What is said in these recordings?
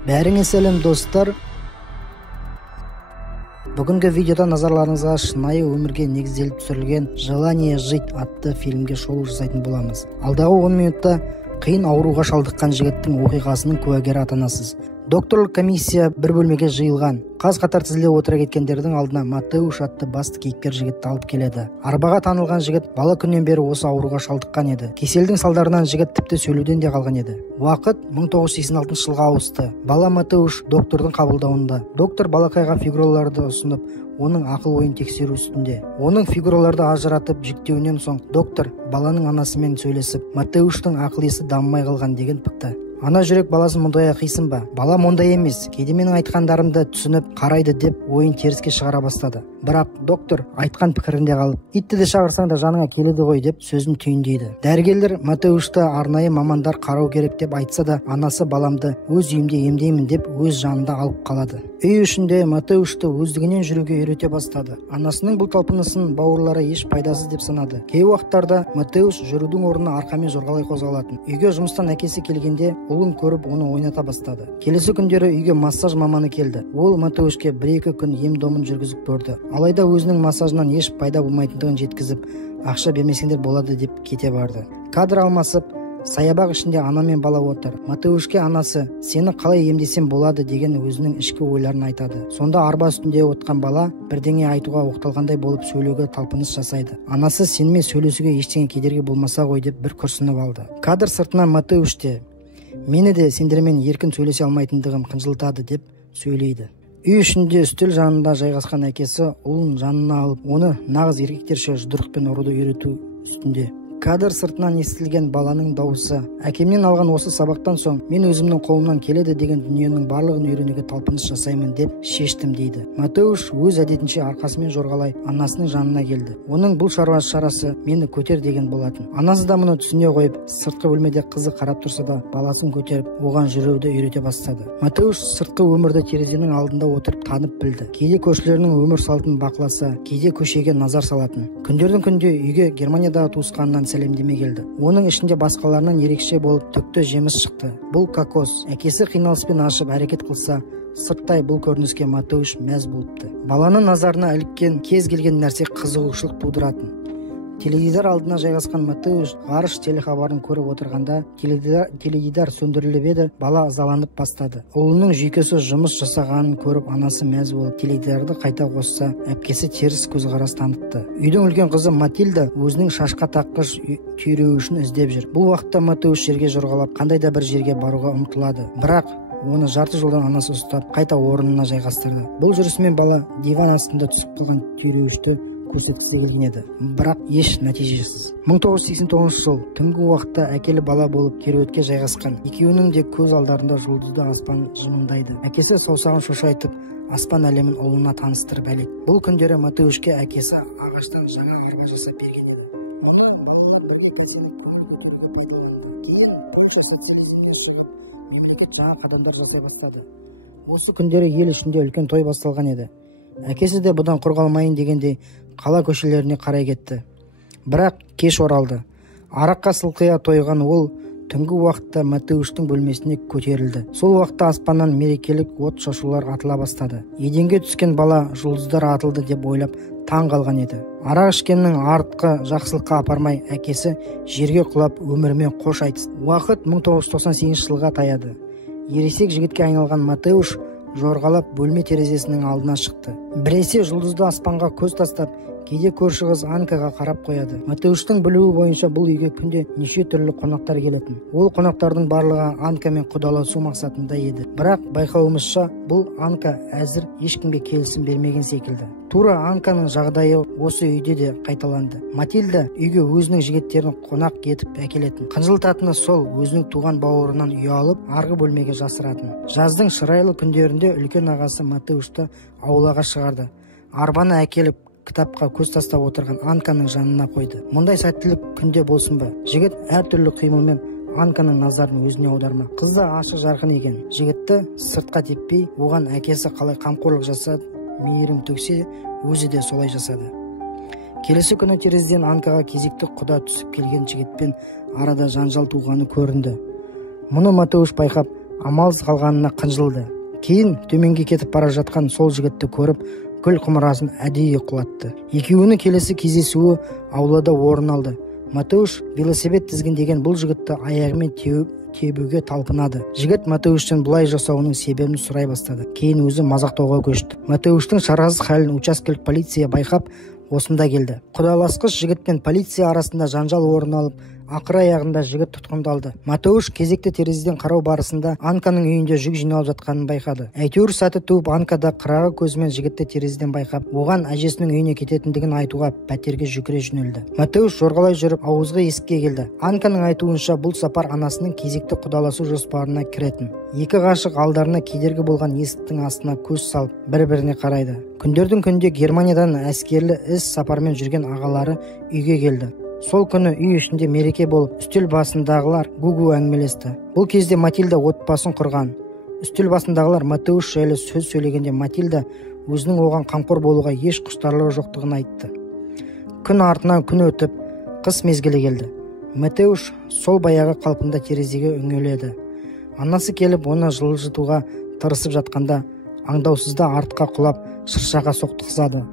Бәріңе сәлем достар. Бүгінгі видеода назарларыңызға шынайы өмірге негізделіп түсірілген «Желание жить» атты фильмге шолу жасайтын боламыз. Алдағы 10 минутта қиын ауруға шалдыққан жігіттің оқиғасының куәгері атанасыз. Докторлық комиссия бір бөлмеге жиылған. Қаз-қатар тізіле отыра кеткендердің алдына Матеуш атты басты кейіпкер жігітті алып келеді. Арбаға танылған жігіт бала күннен бері осы ауруға шалдыққан еді. Кеселдің салдарынан жігіт тіпті сөйлеуден де қалған еді. Уақыт 1986 жылға ауысты. Бала Матеуш доктордың қабылдауында. Доктор балақайға фигураларды ұсынып, оның ақыл ойын тексеру үстінде. Оның фигураларды ажыратып жіктеуінен соң доктор баланың анасымен сөйлесіп, Матеуштың ақыл есі дамымай қалған деген пікті. Ана жүрек баласын мұндайға қисын ба? Бала мұндай емес, кейде менің айтқандарымды түсініп қарайды деп ойын теріске шығара бастады. Бірақ доктор айтқан пікірінде қалып, итті де шақырсаң да жаныңа келеді ғой деп сөзін түйіндейді. Дәрігерлер Матеушты арнайы мамандар қарау керек деп айтса да, анасы баламды өз үйімде емдеймін деп өз жанында алып қалады. Үй ішінде Матеушты өздігінен жүруге үйрете бастады. Анасының бұл талпынысын бауырлары еш пайдасыз деп санады. Кей уақыттарда Матеуш жүрудің орнына арқамен жорғалай қозғалатын. Үйге жұмыстан әкесі келгенде ұлын көріп оны ойната бастады. Келесі күндері үйге массаж маманы келді. Ол Матеушке 1-2 күн ем-домын жүргізіп көрді. Алайда өзінің массажынан еш пайда болмайтындығын жеткізіп, ақша бермесеңдер болады деп кете барды. Кадр алмасып, саябақ ішінде ана мен бала отыр. Матеушке анасы сені қалай емдесем болады деген өзінің ішкі ойларын айтады. Сонда арба үстінде отқан бала бірдеңе айтуға оқталғандай болып сөйлеуге талпыныс жасайды. Анасы сенімен сөйлесуге ештеңе кедергі болмаса ғой деп бір күрсініп алды. Кадр сыртынан Матеуште мені де сендермен еркін сөйлесе алмайтындығым қынжылтады деп сөйлейді. Үй ішінде үстел жанында жайғасқан әкесі ұлын жанына алып, оны нағыз еркектерше жұдырықпен ұруды үйрету үстінде. Кадр сыртынан естілген баланың дауысы. Әкемнен алған осы сабақтан соң мен өзімнің қолымнан келеді деген дүниенің барлығын үйренуге талпыныс жасаймын деп шештім дейді. Матеуш өз әдетінше арқасымен жорғалай анасының жанына келді. Оның бұл шарасы мені көтер деген болатын. Анасы да мұны түсіне қойып, сыртқы бөлмеде қызы қарап тұрса да баласын көтеріп, оған жүруді үйрете бастады. Матеуш сыртқы өмірді терезенің алдында отырып танып білді. Кейде көршілерінің өмір салтын бақыласа, кейде көшеге назар салатын. Күндердің күнде үйге Германиядағы туысқанынан сәлемдеме келді. Оның ішінде басқаларынан ерекше болып түкті жеміс шықты. Бұл кокос. Әкесі қиналыспен ашып әрекет қылса, сырттай бұл көрініске Матеуш мәз болыпты. Баланың назарына іліккен кез келген нәрсе қызығушылық тудыратын. Теледидар алдына жайғасқан Матеуш ғарыш телехабарын көріп отырғанда теледидар сөндіріліп еді, бала ызаланып бастады. Ұлының жүйкесі жұмыс жасағанын көріп анасы мәз болып, теледидарды қайта қосса, әпкесі теріс көзқарас танытты. Үйдің үлкен қызы Матильда өзінің шашқа таққыш түйреуішін іздеп жүр. Бұл уақытта Матеуш жерге жорғалап, қандай да бір жерге баруға ұмтылады. Бірақ оны жарты жолдан анасы ұстап, қайта орнына жайғастырды. Бұл жүрісімен бала диван астында түсіп қалған түйреуішті көрсеткісі келген еді, бірақ еш нәтижесіз. 1989 жыл түнгі уақытта әкелі бала болып кереуетке жайғасқан. Екеуінің де көз алдарында жұлдызды аспан жымыңдайды. Әкесі саусағын шошайтып, аспан әлемін ұлына таныстырып әлек. Бұл күндері Матеушке әкесі ағаштан жаңа арба жасап берген еді. Мемлекет жаңа қадамдар жасай бастады. Осы күндері ел ішінде үлкен той басталған еді. Әкесі де бұдан құр қалмайын дегендей қала көшелеріне қарай кетті. Бірақ кеш оралды. Араққа сылқия тойған ол түнгі уақытта Матеуштың бөлмесіне көтерілді. Сол уақытта аспаннан мерекелік от шашулар атыла бастады. Еденге түскен бала жұлдыздар атылды деп ойлап таң қалған еді. Арақ ішкеннің артқы жақсылыққа апармай, әкесі жерге құлап өмірімен қош айтысты. Уақыт 1998 жылға таяды. Ересек жігітке айналған Матеуш жорғалап бөлме терезесінің алдына шықты. Біресе жұлдызды аспанға көз тастап, кейде көрші қыз Анкаға қарап қояды. Матеуштың білуі бойынша бұл үйге күнде неше түрлі қонақтар келетін. Ол қонақтардың барлығы Анкамен құдаласу мақсатында еді. Бірақ байқауымызша бұл Анка әзір ешкімге келісім бермеген секілді. Тура Анканың жағдайы осы үйде де қайталанды. Матильда үйге өзінің жігіттерін қонақ етіп әкелетін. Қынжылтатыны сол, өзінің туған бауырынан ұялып, арғы бөлмеге жасыратын. Жаздың шырайлы күндерінде үлкен ағасы Матеушты аулаға шығарды. Арбаны әкеліп кітапқа көз тастап отырған Анканың жанына қойды. Мұндай сәттілік күнде болсын ба? Жігіт әртүрлі қимылмен Анканың назарын өзіне аударма. Қызы ашық жарқын екен. Жігітті сыртқа теппей, оған әкесі қалай қамқорлық жасады, мейірім төксе, өзі де солай жасады. Келесі күні терезеден Анкаға кезекті құда түсіп келген жігітпен арада жанжал туғаны көрінді. Мұны Матеуш байқап, амалсыз қалғанына қынжылды. Кейін төменге кетіп бара жатқан сол жігітті көріп, гүл құмырасын әдейі құлатты. Екеуінің келесі кездесуі аулада орын алды. Матеуш велосипед тізгіндеген бұл жігітті аяғымен тебуге талпынады. Жігіт Матеуштен бұлай жасауының себебін сұрай бастады. Кейін өзі мазақтауға көшті. Матеуштың шарасыз халін учаскелік полиция байқап, осында келді. Құдаласқыш жігіт пен полиция арасында жанжал орын алып, ақыр аяғында жігіт тұтқындалды. Матеуш кезекті терезеден қарау барысында Анканың үйінде жүк жиналып жатқанын байқады. Әйтеуір сәті туып, Анка да қырағы көзімен жігітті терезеден байқап, оған әжесінің үйіне кететіндігін айтуға пәтерге жүгіре жөнелді. Матеуш жорғалай жүріп ауызғы есікке келді. Анканың айтуынша бұл сапар анасының кезекті құдаласу жоспарына кіретін. Екі ғашық алдарына кедергі болған есіктің астына көз салып, бір-біріне қарайды. Күндердің күнде Германиядан әскерлі іс сапармен жүрген ағалары үйге келді. Сол күні үй ішінде мереке болып, үстел басындағылар гу-гу әңгімелесті. Бұл кезде Матильда отбасын құрған. Үстел басындағылар Матеуш жайлы сөз сөйлегенде Матильда өзінің оған қамқор болуға еш құштарлығы жоқтығын айтты. Күн артынан күн өтіп, қыс мезгілі келді. Матеуш сол баяғы қалпында терезеге үңіледі. Анасы келіп, оны жылжытуға тырысып жатқанда, аңдаусызда артқа құлап, шыршаға соқтықсады.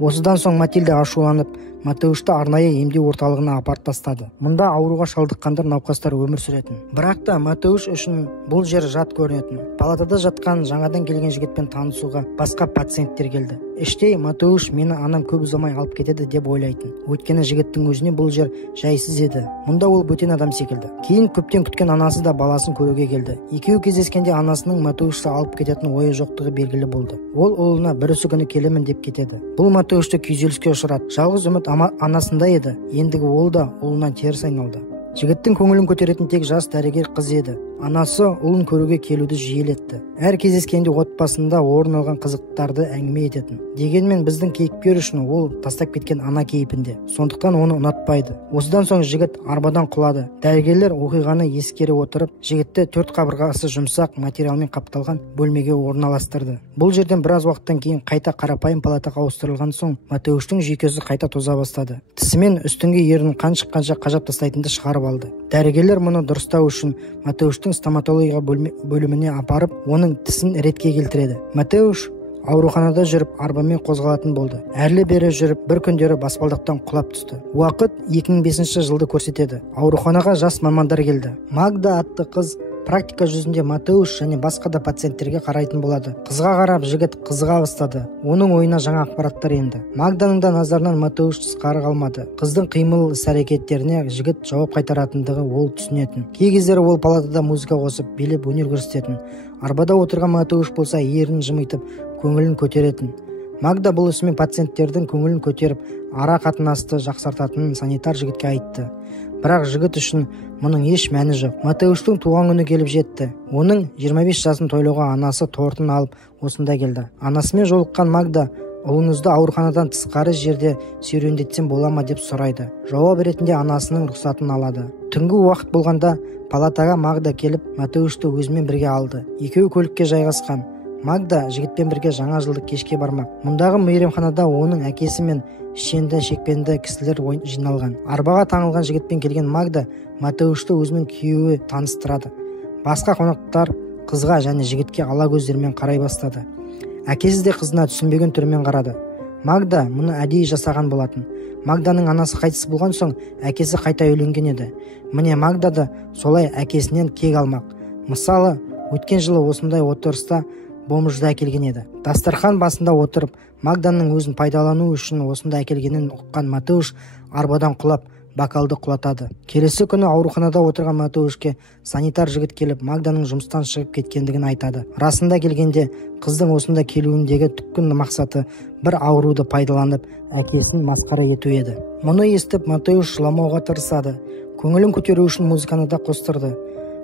Осыдан соң Матильда ашуланып, Матеушты арнайы емдеу орталығына апарып тастады. Мұнда ауруға шалдыққандар науқастар өмір сүретін. Бірақ та Матеуш үшін бұл жер жат көрінетін. Палатада жатқан жаңадан келген жігітпен танысуға басқа пациенттер келді. Іштей Матеуш мені анам көп ұзамай алып кетеді деп ойлайтын. Өйткені жігіттің өзіне бұл жер жайсыз еді. Мұнда ол бөтен адам секілді. Кейін көптен күткен анасы да баласын көруге келді. Екеуі кездескенде анасының Матеушты алып кететін ойы жоқтығы белгілі болды. Ол ұлына бірісі күні келемін деп кетеді. Бұл Матеушты күйзеліске ұшырады. Жалғыз үміт анасында еді. Ендігі ол да ұлынан теріс айналды. Жігіттің көңілін көтеретін тек жас дәрігер қыз еді. Анасы ұлын көруге келуді жиілетті. Әр кездескенде отбасында орын алған қызықтарды әңгіме ететін. Дегенмен біздің кейіпкер үшін ол тастап кеткен ана кейпінде. Сондықтан оны ұнатпайды. Осыдан соң жігіт арбадан құлады. Дәрігерлер оқиғаны ескере отырып, жігітті төрт қабырғасы жұмсақ материалмен қапталған бөлмеге орналастырды. Бұл жерден біраз уақыттан кейін қайта қарапайым палатаға ауыстырылған соң, Матеуштың жүйкесі қайта тоза бастады. Тісімен үстіңгі ерін қан шыққанша қажап тастайтынды шығарып алды. Дәрігерлер мұны дұрыстау үшін Матеуштың стоматология бөліміне апарып, оның тісін ретке келтіреді. Матеуш ауруханада жүріп, арбамен қозғалатын болды. Әрлі-бері жүріп, бір күндері баспалдақтан құлап түсті. Уақыт 2005 жылды көрсетеді. Ауруханаға жас мамандар келді. Магда атты қыз практика жүзінде Матеуш және басқа да пациенттерге қарайтын болады. Қызға қарап, жігіт қызыға бастады. Оның ойына жаңа ақпараттар енді. Магданың да назарынан Матеуш тысқары қалмады. Қыздың қимыл іс-әрекеттеріне жігіт жауап қайтаратындығы ол түсінетін. Кей кездері ол палатада музыка қосып, билеп өнер көрсететін. Арбада отырған Матеуш болса, ернін жымитып, көңілін көтеретін. Магда бұл ісімен пациенттердің көңілін көтеріп, ара қатынасты жақсартатынын санитар жігітке айтты. Бірақ жігіт үшін мұның еш мәні жоқ. Матеуштың туған күні келіп жетті. Оның 25 жасын тойлауға анасы тортын алып осында келді. Анасымен жолыққан Магда ұлыңызды ауруханадан тысқары жерде серуендетсем бола ма деп сұрайды. Жауап ретінде анасының рұқсатын алады. Түнгі уақыт болғанда палатаға Магда келіп, Матеушты өзімен бірге алды. Екеуі көлікке жайғасқан. Магда жігітпен бірге жаңа жылдық кешке бармақ. Мұндағы мейрамханада оның әкесі мен шенді шекпенді кісілер жиналған. Арбаға таңылған жігітпен келген Магда Матеушты өзімен күйеуі таныстырады. Басқа қонақтар қызға және жігітке ала көздермен қарай бастады. Әкесі де қызына түсінбеген түрмен қарады. Магда мұны әдейі жасаған болатын. Магданың анасы қайтыс болған соң әкесі қайта үйленген еді. Міне Магда да солай әкесінен кек алмақ. Мысалы, өткен жылы осындай отырыста бомжда әкелген еді. Дастархан басында отырып, Магданың өзін пайдалану үшін осында әкелгенін ұққан Матеуш арбадан құлап, бокалды құлатады. Келесі күні ауруханада отырған Матеушке санитар жігіт келіп, Магданың жұмыстан шығып кеткендігін айтады. Расында келгенде, қыздың осында келуіндегі түпкі мақсаты бір ауруды пайдаланып, әкесін масқара ету еді. Мұны естіп, Матеуш жыламауға тырысады. Көңілін көтеру үшін музыканы да қостырды.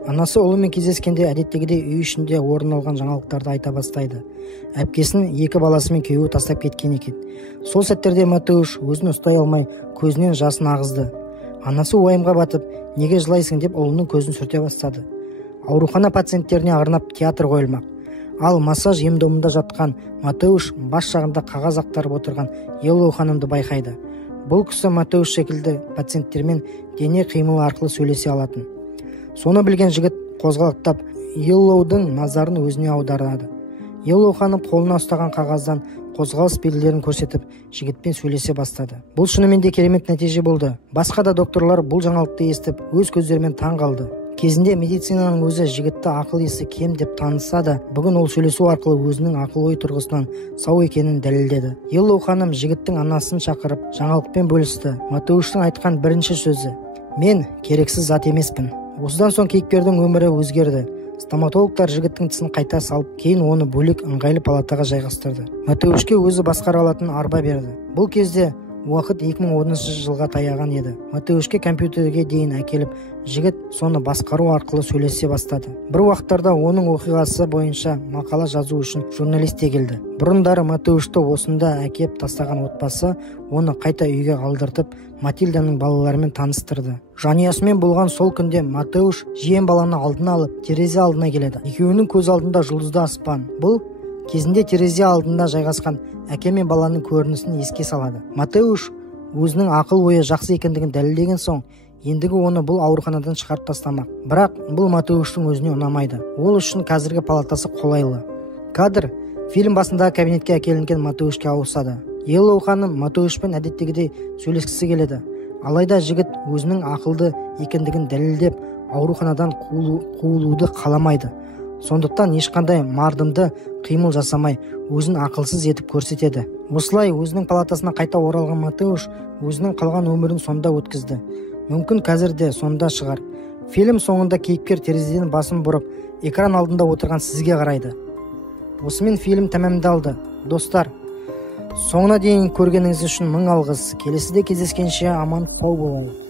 Анасы ұлымен кездескенде әдеттегідей үй ішінде орын алған жаңалықтарды айта бастайды. Әпкесін екі баласымен күйеуі тастап кеткен екен. Сол сәттерде Матеуш өзін ұстай алмай көзінен жасын ағызды. Анасы уайымға батып, неге жылайсың деп ұлының көзін сүрте бастады. Аурухана пациенттеріне арнап театр қойылмақ. Ал массаж ем-домында жатқан Матеуш бас жағында қағаз ақтарып отырған Еллоу ханымды байқайды. Бұл кісі Матеуш секілді пациенттермен дене қимылы арқылы сөйлесе алатын. Соны білген жігіт қозғалақтап Йеллоудың назарын өзіне аударады. Йеллоу ханым қолына ұстаған қағаздан қозғалыс белгілерін көрсетіп, жігітпен сөйлесе бастады. Бұл шынымен де керемет нәтиже болды. Басқа да докторлар бұл жаңалықты естіп, өз көздерімен таң қалды. Кезінде медицинаның өзі жігітті ақыл-есі кем деп таныса да, бүгін ол сөйлесу арқылы өзінің ақыл-ой тұрғысынан сау екенін дәлелдеді. Йеллоу ханым жігіттің анасын шақырып, жаңалықпен бөлісті. Матеуштың айтқан бірінші сөзі: "Мен керексіз зат емеспін". Осыдан соң кейіпкердің өмірі өзгерді. Стоматологтар жігіттің тісін қайта салып, кейін оны бөлек ыңғайлы палатаға жайғастырды. Матеушке өзі басқара алатын арба берді. Бұл кезде уақыт 2010 жылға таяған еді. Матеушке компьютерге дейін әкеліп, жігіт соны басқару арқылы сөйлесе бастады. Бір уақыттарда оның оқиғасы бойынша мақала жазу үшін журналист те келді. Бұрындары Матеушты осында әкеп тастаған отбасы оны қайта үйге қалдыртып, Матильданың балаларымен таныстырды. Жанұясымен болған сол күнде Матеуш жиен баланы алдына алып, терезе алдына келеді. Екеуінің көз алдында жұлдызды аспан. Бұл кезінде терезе алдында жайғасқан әке мен баланың көрінісін еске салады. Матеуш өзінің ақыл-ойы жақсы екендігін дәлелдеген соң, ендігі оны бұл ауруханадан шығарып тастамақ. Бірақ бұл Матеуштың өзіне ұнамайды. Ол үшін қазіргі палатасы қолайлы. Кадр фильм басындағы кабинетке әкелінген Матеушке ауысады. Йеллоу ханым Матеушпен әдеттегідей сөйлескісі келеді. Алайда жігіт өзінің ақылды екендігін дәлелдеп, ауруханадан қуылуды қаламайды. Сондықтан ешқандай мардымды қимыл жасамай, өзін ақылсыз етіп көрсетеді. Осылай өзінің палатасына қайта оралған Матеуш өзінің қалған өмірін сонда өткізді. Мүмкін қазір де сонда шығар. Фильм соңында кейіпкер терезеден басын бұрып, экран алдында отырған сізге қарайды. Осымен фильм тәмамдалды. Достар, соңына дейін көргеніңіз үшін мың алғыс. Келесіде кездескенше аман қол болыңыз.